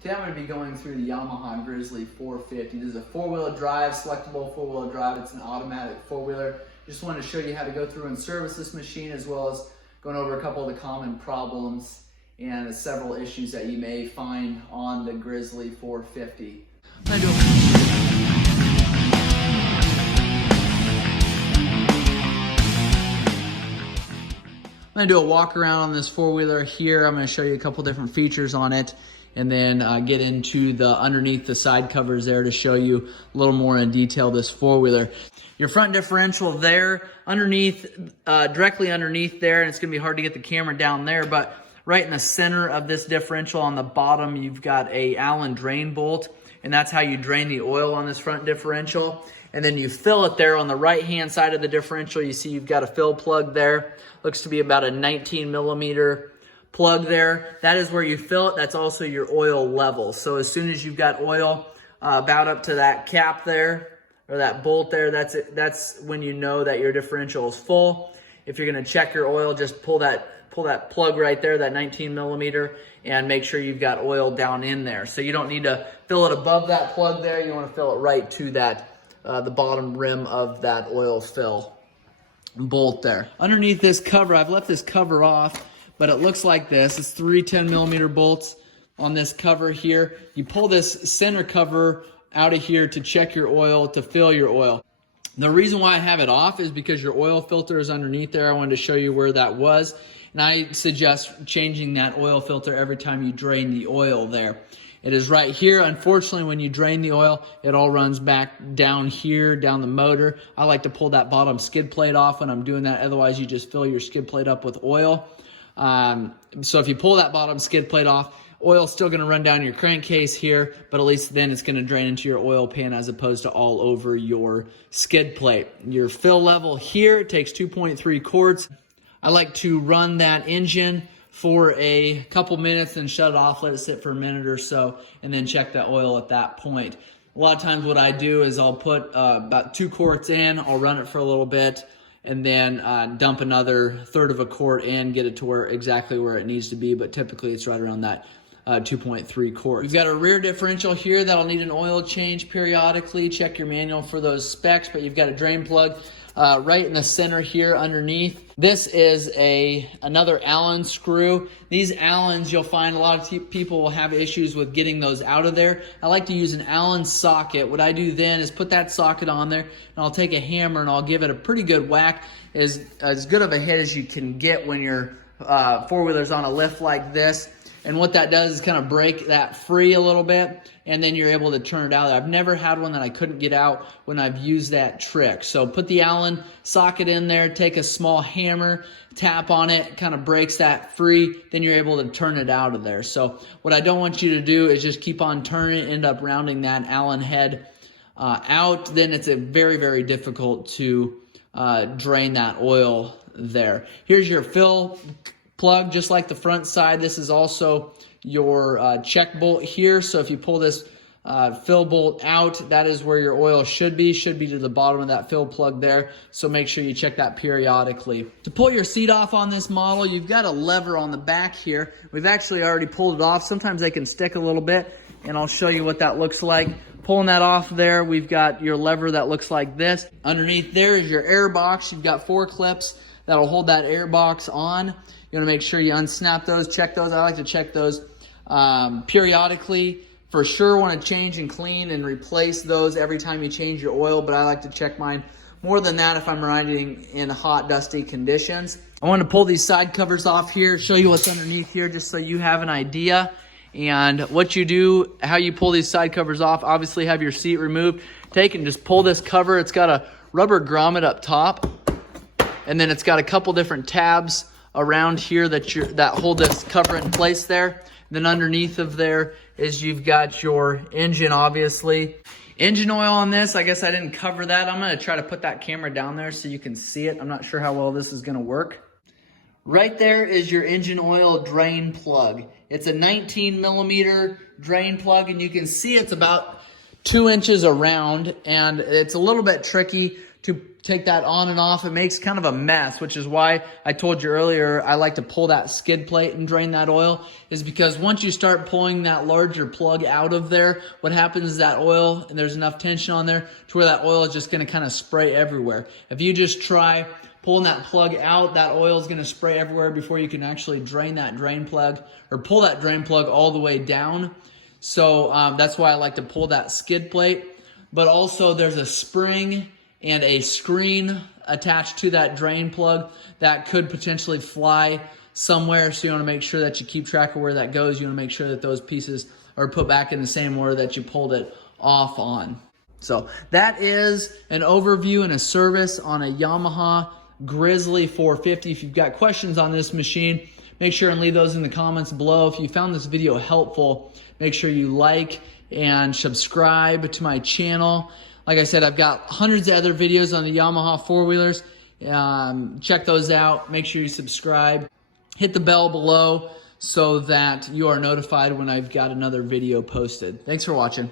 Today I'm going to be going through the Yamaha Grizzly 450. This is a four-wheel drive, selectable four-wheel drive. It's an automatic four-wheeler. Just wanted to show you how to go through and service this machine, as well as going over a couple of the common problems and several issues that you may find on the Grizzly 450. I'm going to do a walk around on this four-wheeler here. I'm going to show you a couple different features on it, and then get into the underneath the side covers there to show you a little more in detail this four-wheeler. Your front differential there, underneath, directly underneath there, and it's going to be hard to get the camera down there, but right in the center of this differential on the bottom, you've got a Allen drain bolt, and that's how you drain the oil on this front differential. And then you fill it there on the right-hand side of the differential. You see you've got a fill plug there. Looks to be about a 19 millimeter plug there. That is where you fill it. That's also your oil level. So as soon as you've got oil about up to that cap there, or that bolt there, that's it. That's when you know that your differential is full. If you're gonna check your oil, just pull that plug right there, that 19 millimeter, and make sure you've got oil down in there. So you don't need to fill it above that plug there. You wanna fill it right to that the bottom rim of that oil fill bolt there. Underneath this cover, I've left this cover off, but it looks like this. It's 3 10 millimeter bolts on this cover here. You pull this center cover out of here to check your oil, to fill your oil. The reason why I have it off is because your oil filter is underneath there. I wanted to show you where that was, and I suggest changing that oil filter every time you drain the oil there. It is right here. Unfortunately, when you drain the oil, it all runs back down here, down the motor. I like to pull that bottom skid plate off when I'm doing that. Otherwise, you just fill your skid plate up with oil. So if you pull that bottom skid plate off, oil's still going to run down your crankcase here, but at least then it's going to drain into your oil pan as opposed to all over your skid plate. Your fill level here takes 2.3 quarts. I like to run that engine for a couple minutes and shut it off, let it sit for a minute or so, and then check the oil at that point. A lot of times what I do is I'll put about 2 quarts in, I'll run it for a little bit, and then dump another third of a quart in, get it to exactly where it needs to be, but typically it's right around that 2.3 quarts. You've got a rear differential here that'll need an oil change periodically. Check your manual for those specs, but you've got a drain plug right in the center here underneath. This is another Allen screw. These Allens, you'll find a lot of people will have issues with getting those out of there. I like to use an Allen socket. What I do then is put that socket on there, and I'll take a hammer and I'll give it a pretty good whack, as good of a hit as you can get when your four-wheeler's on a lift like this. And what that does is kind of break that free a little bit, and then you're able to turn it out. I've never had one that I couldn't get out when I've used that trick. So put the Allen socket in there, take a small hammer, tap on it, kind of breaks that free, then you're able to turn it out of there. So what I don't want you to do is just keep on turning, end up rounding that Allen head out. Then it's very, very difficult to drain that oil there. Here's your fill plug, just like the front side. This is also your check bolt here. So if you pull this fill bolt out, that is where your oil should be to the bottom of that fill plug there. So make sure you check that periodically. To pull your seat off on this model, you've got a lever on the back here. We've actually already pulled it off. Sometimes they can stick a little bit, and I'll show you what that looks like. Pulling that off there, we've got your lever that looks like this. Underneath there is your air box. You've got 4 clips that'll hold that air box on. You want to make sure you unsnap those, check those. I like to check those periodically. For sure want to change and clean and replace those every time you change your oil, but I like to check mine more than that if I'm riding in hot, dusty conditions. I want to pull these side covers off here, show you what's underneath here just so you have an idea. And what you do, how you pull these side covers off, obviously have your seat removed. Take and just pull this cover. It's got a rubber grommet up top, and then it's got a couple different tabs around here that hold this cover in place there. Then underneath of there is you've got your engine, obviously. Engine oil on this, I guess I didn't cover that. I'm gonna try to put that camera down there so you can see it. I'm not sure how well this is gonna work. Right there is your engine oil drain plug. It's a 19 millimeter drain plug, and you can see it's about 2 inches around, and it's a little bit tricky to take that on and off, it makes kind of a mess, which is why I told you earlier I like to pull that skid plate and drain that oil, is because once you start pulling that larger plug out of there, what happens is that oil, and there's enough tension on there to where that oil is just going to kind of spray everywhere. If you just try pulling that plug out, that oil is going to spray everywhere before you can actually drain that drain plug or pull that drain plug all the way down. So that's why I like to pull that skid plate. But also there's a spring and a screen attached to that drain plug that could potentially fly somewhere. So you want to make sure that you keep track of where that goes. You want to make sure that those pieces are put back in the same order that you pulled it off on. So that is an overview and a service on a Yamaha Grizzly 450. If you've got questions on this machine, make sure and leave those in the comments below. If you found this video helpful, make sure you like and subscribe to my channel. Like I said, I've got hundreds of other videos on the Yamaha four-wheelers. Check those out. Make sure you subscribe. Hit the bell below so that you are notified when I've got another video posted. Thanks for watching.